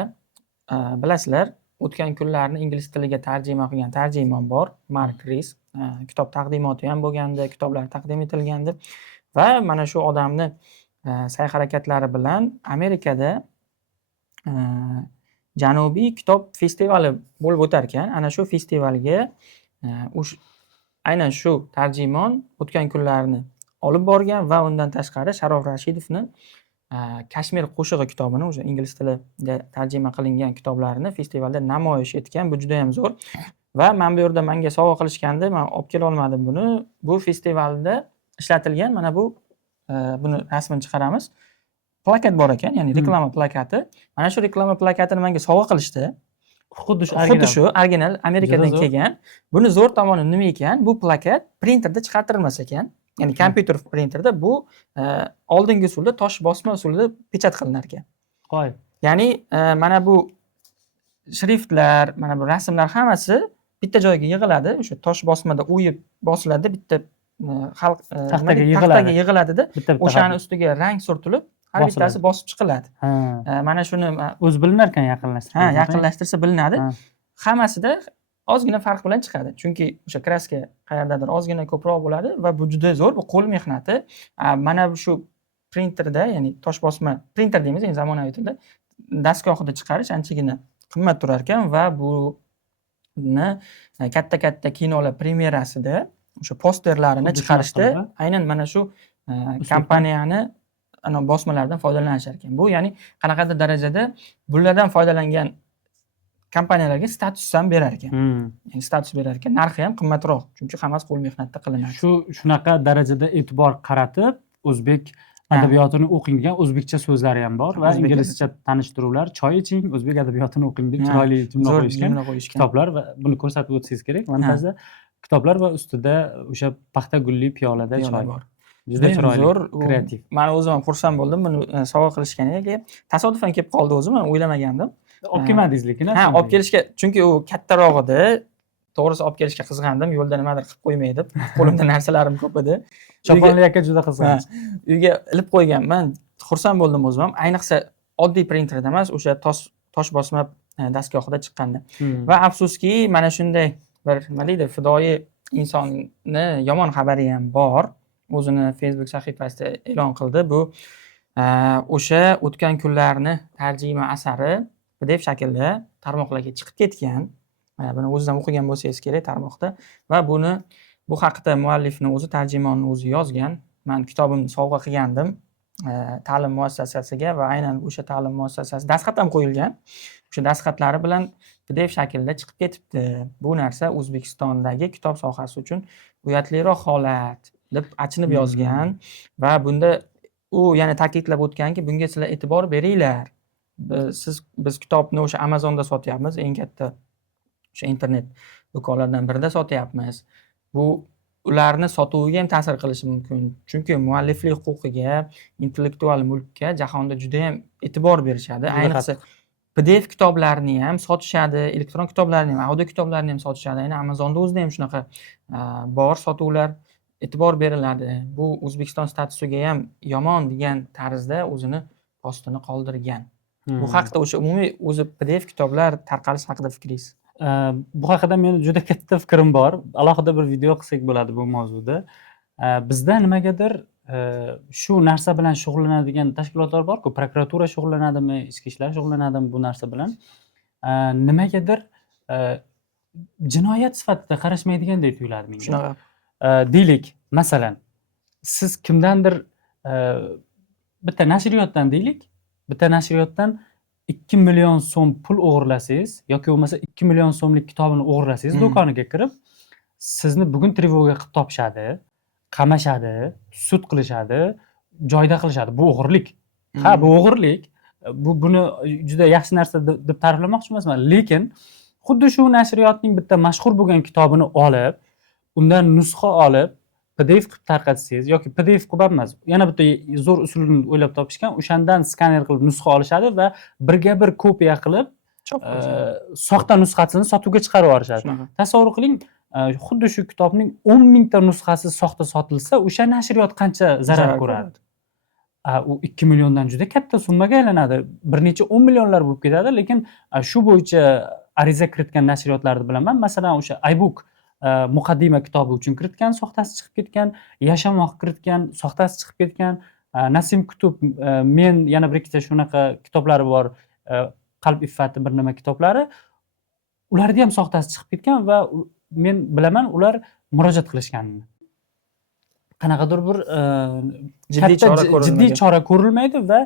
bilasizlar, o'tgan kunlarni ingliz tiliga tarjima qilgan tarjimon bor, Mark Ris. Kitob taqdimoti ham bo'lgandi, kitoblar taqdim etilgandi va mana shu odamni sa'y-harakatlari bilan Amerikada Janubiy kitob festivali bo'lib o'tar ekan. Ana shu festivalga aynan shu tarjimon o'tgan kunlarni olib borgan va undan tashqari Sharof Rashidovni Kashmir qo'shig'i kitobini o'sha ingliz tilida tarjima qilingan kitoblarini festivalda namoyish etgan. Bu juda ham zo'r. Va men bu yerda menga sovg'a qilishganda, men olib kela olmadim buni. Bu festivalda ishlatilgan mana bu buni rasmini chiqaramiz. Plakat bor ekan, ya'ni reklama plakati. Mana shu reklama plakatini menga sovg'a qilishdi. Xuddi shu original Amerikadan kelgan. Buni zo'r tomoni nima ekan? Bu plakat printerda chiqartirilmas ekan. Ya'ni kompyuter printerda bu oldingi usulda tosh bosma usulida pechat qilinar ekan. Qo'y. Ya'ni mana bu shriftlar, mana bu rasmlar hammasi bitta joyga yig'iladi. O'sha tosh bosmada o'yib bosiladi, bitta taxtaga yig'iladida, o'shani ustiga rang surtilib, har bittasi bosib chiqiladi. Mana shuni o'zi bilinar ekan yaqinlashtirsa. Yaqinlashtirsa bilinadi. Hammasida ozgina farq bilan chiqadi. Chunki o'sha kraska qayerdadir ozgina ko'proq bo'ladi va bu juda zo'r, bu qo'l mehnati. Mana shu printerda, ya'ni tosh bosma printer deymiz, ya'ni zamonaviy tilda dastgohida chiqarish anchagina qimmat turar ekan va buni katta kinolar premyerasida o'sha posterlarini chiqarishda aynan mana shu kompaniyani ana bosmalardan foydalanishar ekan. Bu ya'ni qanaqadir darajada bulardan foydalangan kompaniyalarga status ham berar ekan. Ya'ni status berar ekan, narxi ham qimmatroq, chunki hammasi qo'l mehnatda qilinadi. Shunaqa darajada e'tibor qaratib, o'zbek adabiyotini o'qing degan o'zbekcha so'zlari ham bor va inglizcha tanishtiruvlar, choy iching, o'zbek adabiyotini o'qing deb chiroyli jumla qo'yishgan kitoblar va buni ko'rsatib o'tsangiz kerak. Montajda kitoblar va ustida o'sha paxta gulli piyolada choy bor. Juda chiroyli, kreativ. Men o'zim ham xursand bo'ldim buni sovg'a qilishganiga. Tasodifan kelib qoldi o'zim, men o'ylamagandim. Olib kelmadingiz lekin. Olib kelishga, chunki u kattarog'ida to'g'risi olib kelishga qiziqandim. Yo'lda nimadir qilib qo'ymay deb. Qo'limda narsalarim ko'p edi. Choponli aka juda Ha, qiziq. uyga ilib qo'yganman. Xursand bo'ldim o'zim ham. Ayniqsa oddiy printerda emas, o'sha tosh bosma dastgohida chiqqanda. Va afsuski, mana shunday bir nima deydi, fidoyi insonni yomon xabari ham bor. O'zini Facebook sahifasida e'lon qildi. Bu o'sha o'tgan kunlarni tarjima asari PDF shaklda tarmoqlarga chiqib ketgan. Buni o'zidan o'qigan bo'lsangiz kerak tarmoqda va bu haqida muallifni o'zi, tarjimonni o'zi yozgan. Men kitobimni sovg'a qilgandim ta'lim muassasasiga va aynan o'sha ta'lim muassasasi dastxat ham qo'yilgan. O'sha dastxatlari bilan PDF shaklda chiqib ketibdi. Bu narsa O'zbekistondagi kitob sohasi uchun uyatliroq holat deb achinib yozgan va bunda u yana ta'kidlab o'tganki, bunga sizlar e'tibor beringlar. Biz kitobni o'sha Amazonda sotyapmiz, eng katta o'sha internet do'konlardan birida sotyapmiz. Bu ularni sotuviga ham ta'sir qilishi mumkin. Chunki mualliflik huquqiga, intellektual mulkka jahonda juda ham e'tibor berishadi. Ayniqsa PDF kitoblarni ham sotishadi, elektron kitoblarni ham, audio kitoblarni ham sotishadi. Aynan Amazonda o'zida ham shunaqa bor sotuvlar e'tibor beriladi. Bu O'zbekiston statusiga ham yomon degan tarzda o'zini postini qoldirgan. Bu haqida o'sha umumiy o'zi PDF kitoblar tarqalishi haqida fikringiz? Bu haqida meni juda katta fikrim bor. Alohida bir video qilsak bo'ladi bu mavzuda. Bizda nimagadir shu narsa bilan shug'ullanadigan tashkilotlar bor-ku, prokuratura shug'ullanadimi, ichki ishlar shug'ullanadimi bu narsa bilan. Nimagadir jinoyat sifatida qarashmaydigandek tuyuladi menga. Shunaqa. Deylik, masalan, siz kimdandir bitta nashriyotdan deylik, bitta nashriyotdan 2 million so'm pul o'g'irlasangiz yoki bo'lmasa 2 million so'mlik kitobini o'g'irlasangiz do'koniga kirib, sizni bugun trevoga qilib topishadi, qamashadi, sud qilishadi, joyda qilishadi. Bu o'g'irlik. Ha, bu o'g'irlik. Buni juda yaxshi narsa deb ta'riflamoqchi emasman, lekin xuddi shu nashriyotning bitta mashhur bo'lgan kitobini olib, undan nusxa olib, PDF qilib tarqatsangiz yoki PDF qilib emas, yana bitta zo'r usulni o'ylab topishgan, o'shandan skaner qilib nusxa olishadi va birga bir kopiya qilib, soxta nusxasini sotuvga chiqarib yuborishadi. Tasavvur qiling, xuddi shu kitobning 10 mingta nusxasi soxta sotilsa, o'sha nashriyot qancha zarar ko'radi? U 2 milliondan juda katta summaga aylanadi. Bir necha 10 millionlar bo'lib ketadi, lekin shu bo'yicha ariza kiritgan nashriyotlarni bilaman. Masalan, o'sha iBook muqaddima kitobi uchun kiritgan, soxtasi chiqib ketgan, Yashamoq kiritgan, soxtasi chiqib ketgan, Nasim Kutub, men yana bir ikkita shunaqa kitoblari bor, Qalb iffati bir nima kitoblari, ularga ham soxtasi chiqib ketgan va men bilaman ular murojaat qilishganini. Qanaqadir bir jiddiy chora ko'rilmaydi va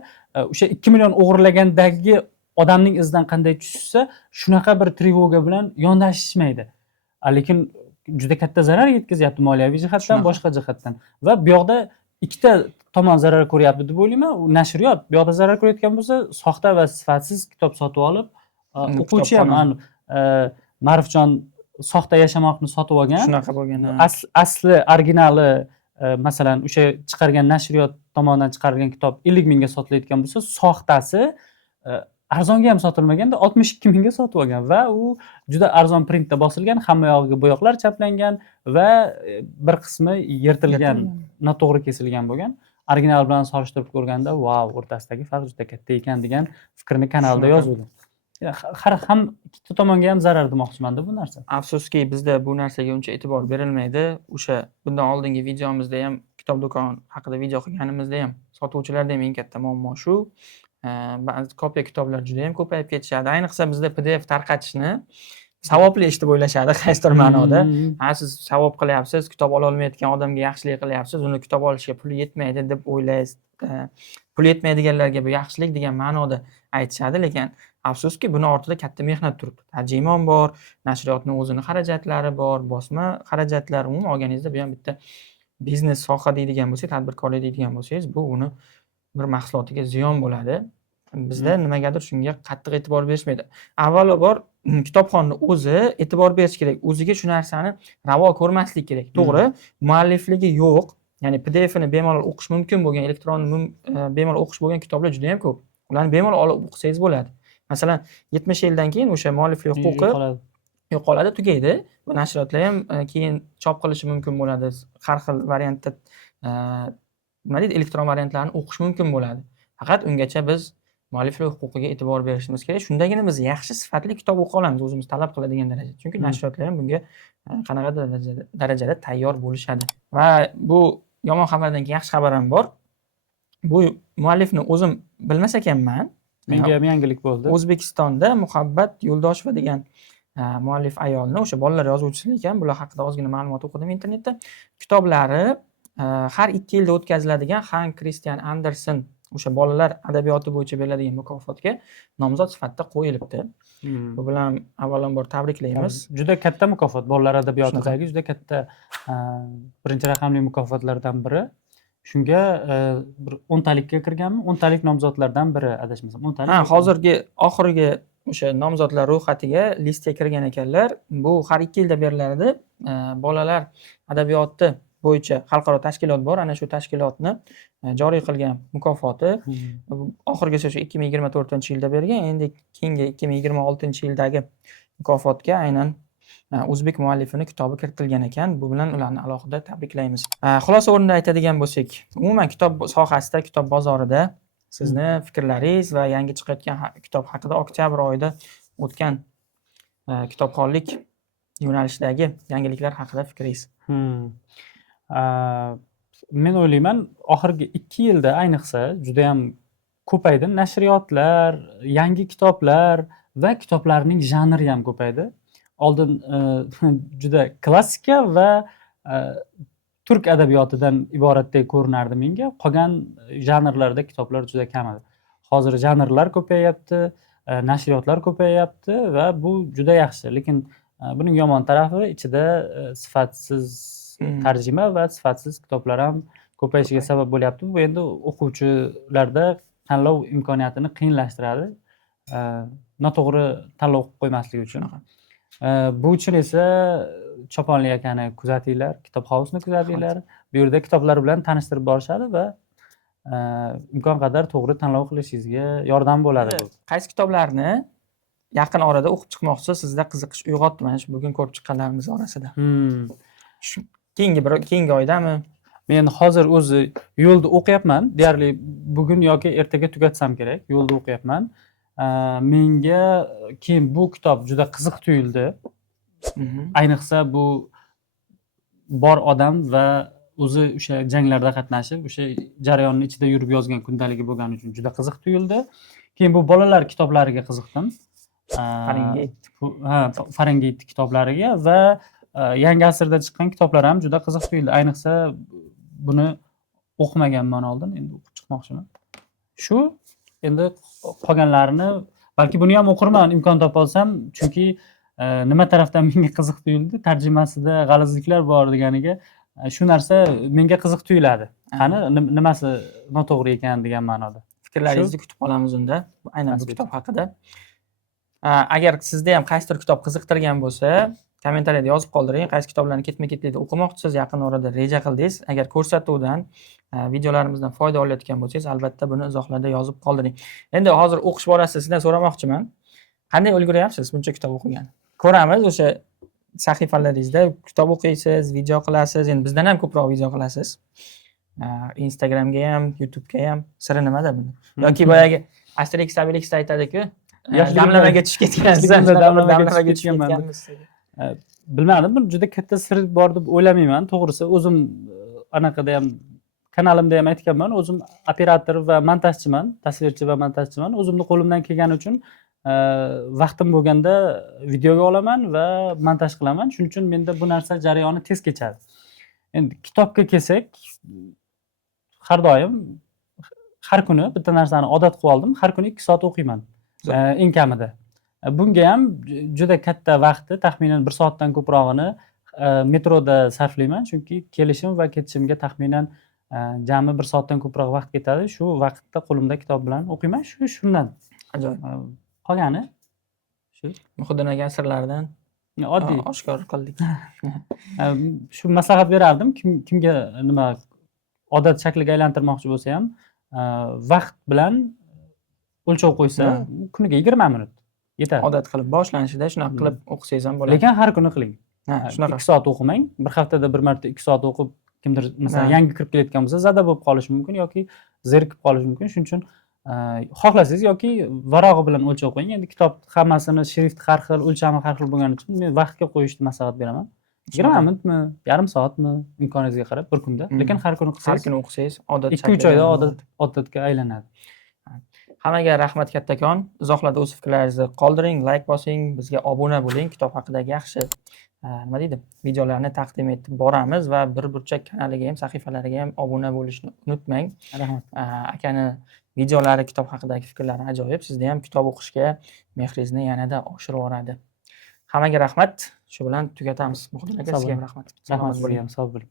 o'sha 2 million o'g'irlagandagi odamning izidan qanday tushsa, shunaqa bir trevoga bilan yondashishmaydi. Lekin juda katta zarar yetkazyapti moliyaviy jihatdan, boshqa jihatdan. Va bu yoqda ikkita tomon zarar ko'ryapti deb o'ylayman. U nashriyot bu yoqda zarar ko'rayotgan bo'lsa, soxta va sifatsiz kitob sotib olib, o'quvchi ham Ma'rifjon soxta Yashamoqni sotib olgan. Shunaqa bo'lgan. Asli originali masalan o'sha chiqargan nashriyot tomonidan chiqarilgan kitob 50 mingga sotilayotgan bo'lsa, soxtasi arzonga ham sotilmaganda 62 mingga sotib olgan va u juda arzon printda bosilgan, hamma yog'iga bo'yoqlar chaplangan va bir qismi yirtilgan, noto'g'ri kesilgan bo'lgan. Original bilan solishtirib ko'rganda, vau, o'rtasidagi farq juda katta ekan degan fikrni kanalda yozdim. Ham ikkita tomonga ham zarar demoqchiman-da bu narsa. Afsuski, bizda bu narsaga uncha e'tibor berilmaydi. O'sha bundan oldingi videomizda ham, kitob do'koni haqida video qilganimizda ham sotuvchilarda ham eng katta muammo shu. Ba'zi kopiya kitoblar juda ham ko'payib ketishadi. Ayniqsa bizda PDF tarqatishni savobli ish deb o'ylashadi qaysidir ma'noda. Siz savob qilyapsiz, kitob ola olmayotgan odamga yaxshilik qilyapsiz, uni kitob olishga puli yetmaydi deb o'ylaysiz. Pul yetmaydiganlarga bu yaxshilik degan ma'noda aytishadi, lekin afsuski buni ortida katta mehnat turibdi. Tarjimon bor, nashriyotning o'zini xarajatlari bor, bosma xarajatlari, umuman olganingizda bu ham bitta biznes soha deydigan bo'lsangiz, tadbirkorlik deydigan bo'lsangiz, bu uni bir mahsulotiga ziyon bo'ladi. Bizda nimagadir shunga qattiq e'tibor berishmaydi. Avvalambor kitobxonni o'zi e'tibor berish kerak. O'ziga shu narsani ravo ko'rmaslik kerak. To'g'ri, muallifligi yo'q. Ya'ni PDF-ni bemalol o'qish mumkin bo'lgan, elektron bemalol o'qish bo'lgan kitoblar juda ham ko'p. Ularni bemalol olib o'qisangiz bo'ladi. Masalan, 70 yildan keyin o'sha mualliflik huquqi yo'qoladi, tugaydi. Bu nashriyotlar ham keyin chop qilishi mumkin bo'ladi. Har xil variantda nima deydi, elektron variantlarni o'qish mumkin bo'ladi. Faqat ungacha biz mualliflar huquqiga e'tibor berishimiz kerak. Shundagina biz yaxshi sifatli kitob o'qiy olamiz o'zimiz talab qiladigan darajada. Chunki nashriyotlar ham bunga qanaqadir darajada tayyor bo'lishadi. Va bu yomon xabardan keyin yaxshi xabar ham bor. Bu muallifni o'zim bilmas ekanman. Menga ham yangilik bo'ldi. O'zbekistonda Muhabbat Yo'ldosheva degan muallif ayolni, o'sha bolalar yozuvchisi ekan, bular haqida ozgina ma'lumot o'qidim internetda. Kitoblari har 2 yilda o'tkaziladigan Hans Christian Andersen o'sha bolalar adabiyoti bo'yicha beriladigan mukofotga nomzod sifatida qo'yilibdi. Bu bilan avvalambor tabriklaymiz. Juda katta mukofot, bolalar adabiyotidagi juda katta birinchi raqamli mukofotlardan biri. Shunga bir 10 talikka kirganmi? 10 talik nomzodlardan biri adashmasam. 10 talik. Hozirgi oxirgi o'sha nomzodlar ro'yxatiga listga kirgan ekanlar. Bu har 2 yilda beriladi. Bolalar adabiyoti bo'yicha xalqaro tashkilot bor. Ana shu tashkilotni joriy qilgan mukofoti. Oxirgisi o'sha 2024-yilda berilgan. Endi keyingi 2026-yildagi mukofotga aynan o'zbek muallifini kitobi kiritilgan ekan. Bu bilan ularni alohida tabriklaymiz. Xulosa o'rnida aytadigan bo'lsak, umuman kitob sohasida, kitob bozorida sizni fikrlaringiz va yangi chiqayotgan kitob haqida oktyabr oyida o'tgan kitobxonlik yo'nalishidagi yangiliklar haqida fikringiz. Men o'ylayman, oxirgi 2 yilda ayniqsa juda ham ko'paydi nashriyotlar, yangi kitoblar va kitoblarning janri ham ko'paydi. Oldin juda klassika va turk adabiyotidan iboratdek ko'rinardi menga. Qolgan janrlarda kitoblar juda kam edi. Hozir janrlar ko'payapti, nashriyotlar ko'payapti va bu juda yaxshi. Lekin buning yomon tarafi ichida sifatsiz tarjima va sifatsiz kitoblar ham ko'payishiga sabab bo'lyapti. Bu endi o'quvchilarda tanlov imkoniyatini qiyinlashtiradi. Noto'g'ri tanlov qilib qo'ymaslik uchun. Bu uchun esa Choponli akani kuzatinglar, Kitob House-ni kuzatinglar. Bu yerda kitoblar bilan tanishtirib borishadi va imkon qadar to'g'ri tanlov qilishingizga yordam bo'ladi bu. Qaysi kitoblarni yaqin orada o'qib chiqmoqchisiz, sizda qiziqish uyg'otdi mana shu bugun ko'rib chiqqanlarimiz orasida? Keyingi oydami? Men hozir o'zi yo'lda o'qiyapman. Deyarli bugun yoki ertaga tugatsam kerak. Yo'lda o'qiyapman. Menga keyin bu kitob juda qiziq tuyuldi. Ayniqsa bu bor odam va o'zi o'sha janglarda qatnashib, o'sha jarayonning ichida yurib yozgan kundaligi bo'lgani uchun juda qiziq tuyuldi. Keyin bu bolalar kitoblariga qiziqdim. Fahrenheit kitoblariga va yangi asrda chiqqan kitoblar ham juda qiziq tuyuldi. Ayniqsa buni o'qimaganman oldin, endi o'qib chiqmoqchiman. Shu endi qolganlarini balki buni ham o'qirman imkon topolsam, chunki nima tarafdan menga qiziq tuyuldi, tarjimasida g'alizliklar bor deganiga shu narsa menga qiziq tuyuladi. Qani nimasi noto'g'ri ekan degan ma'noda. Fikrlaringizni kutib qolamiz unda. Aynan bu kitob haqida. Agar sizda ham qaysidir kitob qiziqtirgan bo'lsa, kommentariyada yozib qoldiring. Qaysi kitoblarni ketma-ketlikda o'qimoqchisiz, yaqin orada reja qildingiz. Agar ko'rsatuvdan, videolarimizdan foyda olayotgan bo'lsangiz, albatta buni izohlarda yozib qoldiring. Endi hozir o'qish borasida sizdan so'ramoqchiman. Qanday ulguryapsiz buncha kitob o'qigan? Ko'ramiz o'sha sahifalaringizda kitob o'qiysiz, video qilasiz. Endi bizdan ham ko'proq video qilasiz. Instagramga ham, YouTube'ga ham. Siri nimada buni? Yoki boyagi Asterix Obelix aytadi-ku, damlamaga tushib ketgansiz, damlamaga tushib ketganmiz. Bilmadim, bu juda katta sir bor deb o'ylamayman. To'g'risi, o'zim anaqada ham kanalimda ham aytganman, o'zim operator va montajchiman, tasvirchi va montajchiman. O'zimni qo'limdan kelgani uchun vaqtim bo'lganda videoga olaman va montaj qilaman. Shuning uchun menda bu narsa jarayoni tez kechadi. Endi kitobga kelsak, har doim har kuni bitta narsani odat qilib oldim. Har kuni 2 soat o'qiyman. Eng kamida. Bunga ham juda katta vaqtni, taxminan 1 soatdan ko'prog'ini metroda sarflayman, chunki kelishim va ketishimga taxminan jami 1 soatdan ko'proq vaqt ketadi. Shu vaqtda qo'limda kitob bilan o'qiyman. Shundan. Ajoyib. Qolgani shu Muhiddin aka sirlaridan oddiy oshkor qildik. Shu maslahat berardim, kimga nima odat shakliga aylantirmoqchi bo'lsa ham, vaqt bilan o'lchov qo'ysa, kuniga 20 minut. yetadi. Odat qilib boshlanishida shunaqa qilib o'qisangiz ham bo'ladi. Lekin har kuni qiling. Ha, shunaqa. 2 soat o'qimang. Bir haftada bir marta 2 soat o'qib, kimdir masalan Ha. yangi kirib kelayotgan bo'lsa, zada bo'lib qolishi mumkin yoki zerikib qolishi mumkin. Shuning uchun xohlasangiz yoki varog'i bilan o'lchab qo'ying. Endi kitob hammasini shrift har xil, o'lchami har xil bo'lgani uchun men vaqtga qo'yishni maslahat beraman. 20 minutmi, yarim soatmi imkoningizga qarab bir kunda. Lekin har kuni Har qilsangiz kuni o'qisangiz odat 2-3 oyda odatga aylanadi. Hammaga rahmat kattakon. Izohlarda o'z fikrlaringizni qoldiring, like bosing, bizga obuna bo'ling. Kitob haqidagi yaxshi nima deydi, videolarni taqdim etib boramiz va bir burchak kanaliga ham, sahifalariga ham obuna bo'lishni unutmang. Rahmat. Akani videolari, kitob haqidagi fikrlari ajoyib. Sizda ham kitob o'qishga mehringizni yanada oshirib yuboradi. Hammaga rahmat. Shu bilan tugatamiz. Muxdin aka, sizga ham rahmat. Rahmat Salomat sizga bo'ling. ham, sog' bo'ling.